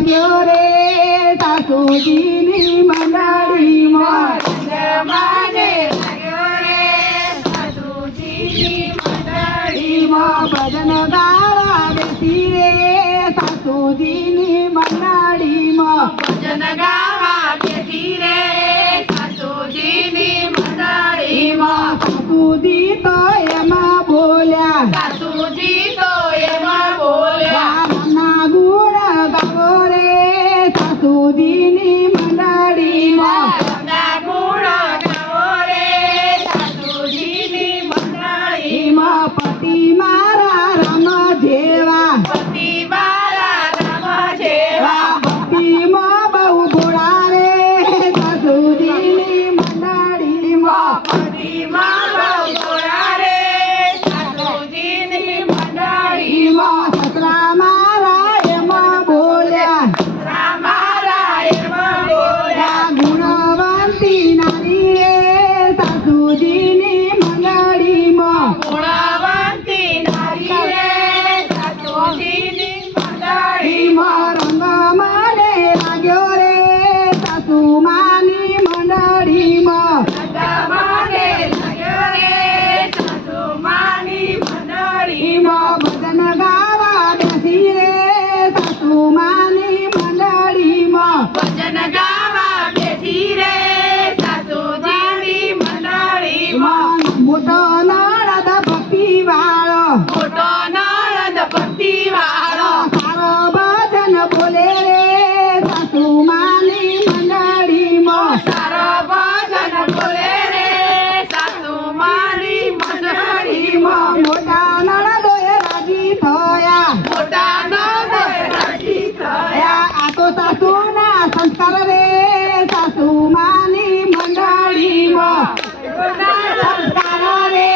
લાગ્યો રે સાસુજીની મંડળીમાં રંગમાને લાગ્યો રે સાસુજીની મંડળીમાં ભજન ગાવા બેસી રે સાસુજીની મંડળીમાં ભજન ગાવા બેસી રે સાસુજીની મંડળીમાં સાસુજી તો એમાં બોલ્યા સાસુજી તો એમાં બોલ્યા નાના ગુણ ગાવો રે સાસુજીની મંડળીમાં રામના ગુણ ગાવો રે સાસુજીની મંડળીમાં પતિ મારા રામ જેવા પતિ મારા રામ જેવા ભક્તિમાં બહુ ભોળા રે સાસુજીની મંડળીમાં પતિમાં બહુ ભોળા રે સાસુજીની મંડળીમાં સસરા મારા એમાં બોલ્યા રામારા એમાં બોલ્યા ગુણવંતી નારી રે સાસુજીની મંડળીમાં ગુણવંતી નારી રે સાસુજીની મંડળીમાં રંગ મને લાગ્યો રે સાસુમાની મંડળીમાં રંગમાને લાગ્યો રે સાસુમાની મંડળીમાં ભજન ગાવા બેસી રે સાસુમાની મંડળીમાં ભજન ગાવા બેઠી રે સાસુજીની મંડળીમાં મોટો નણદ ભક્તિ વાળો મોટો નણંદ ભક્તિ વાળો સારો ભજન બોલે રે સાસુમાની મંડળીમાં સારો ભજન બોલે રે સાસુમાની મંડળીમાં મોટા નણદોએ રાજી થયા મોટા નણંદ રાજી થયા આ તો સાસુના સંસ્કાર રે સાસુમાની મંડળીમાં સંસ્કાર રે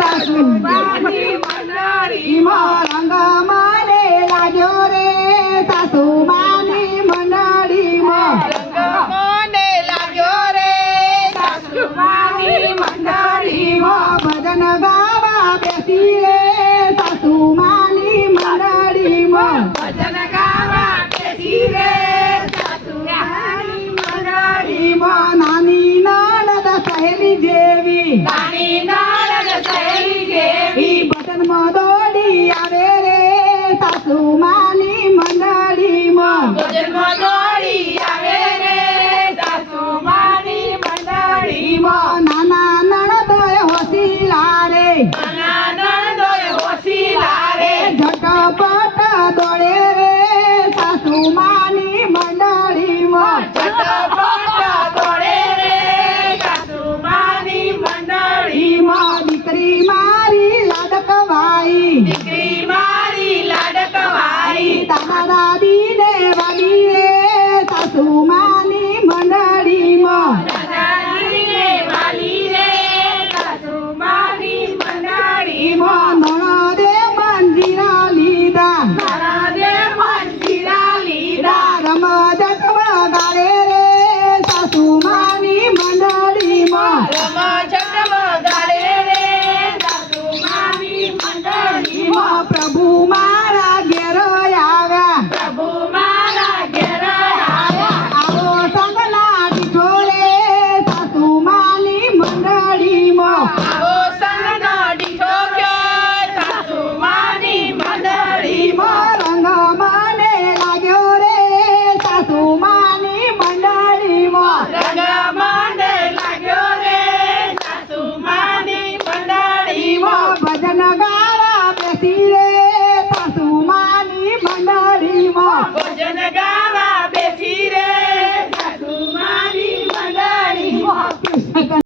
સાસુમાની મંડળીમાં રંગ મને લાગ્યો રે સાસુમાની મંડળીમાં રંગમાને લાગ્યો રે સાસુમાની મંડળીમાં ભજન ગાવા બેસી રે સાસુમાની મંડળીમાં ભજન ગાવા બેસી રે સાસુમાની મંડળીમાં નાની નણદ સહેલી જેવી નાની નણંદ સહેલી જેવી ભજનમાં દોડી આવે રે સાસુમાની મંડળીમાં ભજનમાં દોડી આવે રે સાસુમાની મંડળીમાં નાના નણદોય હોશિયાર રે નાના નણંદોય હોશિયાર રે ઝટપટ દોડે રે સાસુમાની મંડળીમાં ઝટપટ દોડે રે સાસુમાની મંડળીમાં દીકરી મારી લાડકવાઈ દીકરી મારી લાડકવાઈ તારા દાદીને વાલી રે સાસુમાની મંડળીમાં દાદાજીને વાલી રે સાસુમાની મંડળીમાં નણદે મંજીરા લીધા મારા દે મંજીરા લીધા રમઝટ વગાડે રે સાસુમાની મંડળીમાં રમઝટ વગાડે રે સાસુમાની મંડળીમાં પ્રભુ મારા ઘેર આવ્યા પ્રભુ મારા ઘેર આવ્યા આવો સંગના દીઠો રે સાસુમાની મંડળીમાં આવો સંગનો દીઠો ગયો સાસુમાની મંડળીમાં રંગ મને લાગ્યો રે સાસુમાની મંડળીમાં રંગમાને લાગ્યો રે સાસુમાની મંડળીમાં ભજન